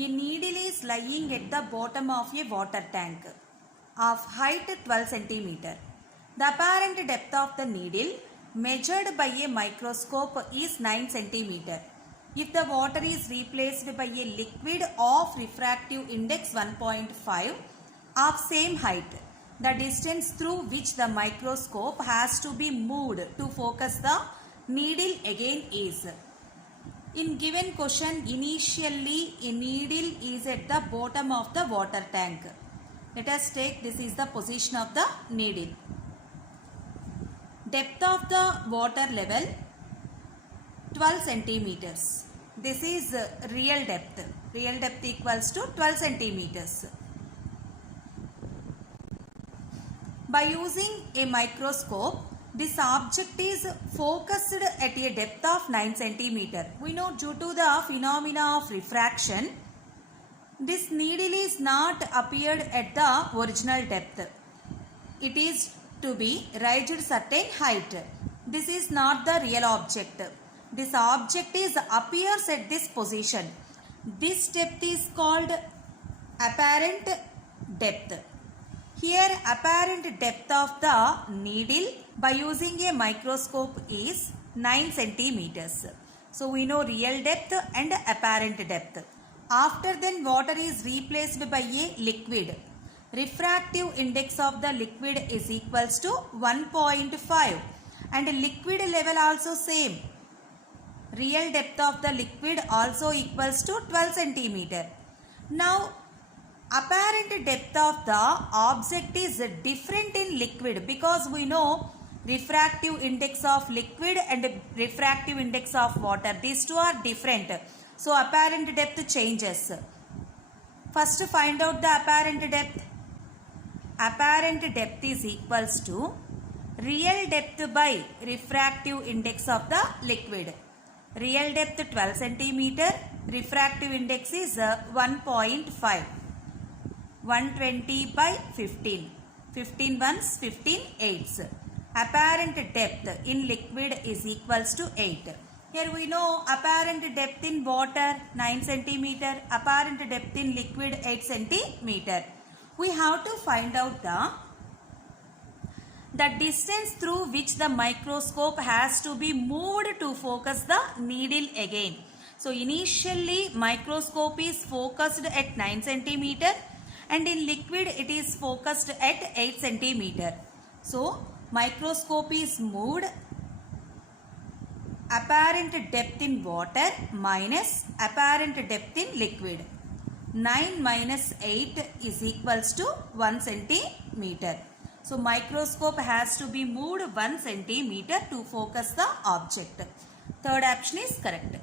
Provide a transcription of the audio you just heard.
A needle is lying at the bottom of a water tank of height 12 cm. The apparent depth of the needle measured by a microscope is 9 cm. If the water is replaced by a liquid of refractive index 1.5 of same height, the distance through which the microscope has to be moved to focus the needle again is. In given question, initially a needle is at the bottom of the water tank. Let us take this is the position of the needle. Depth of the water level 12 centimeters. This is real depth. Real depth equals to 12 centimeters. By using a microscope, this object is focused at a depth of 9 cm. We know due to the phenomena of refraction, this needle is not appeared at the original depth. It is to be raised certain height. This is not the real object. This object appears at this position. This depth is called apparent depth. Here apparent depth of the needle by using a microscope is 9 centimeters. So we know real depth and apparent depth. After then water is replaced by a liquid. Refractive index of the liquid is equals to 1.5 and liquid level also same. Real depth of the liquid also equals to 12 centimeter. Now apparent depth of the object is different in liquid because we know refractive index of liquid and refractive index of water. These two are different. So apparent depth changes. First find out the apparent depth. Apparent depth is equals to real depth by refractive index of the liquid. Real depth 12 centimeter. Refractive index is 1.5. 120 by 15. 15 ones, 15 eights. Apparent depth in liquid is equals to 8. Here we know apparent depth in water 9 centimeter. Apparent depth in liquid 8 centimeter. We have to find out the distance through which the microscope has to be moved to focus the needle again. So initially microscope is focused at 9 centimeter. And in liquid it is focused at 8 centimeter. So microscope is moved. Apparent depth in water minus apparent depth in liquid. 9 minus 8 is equals to 1 centimeter. So microscope has to be moved 1 centimeter to focus the object. Third option is correct.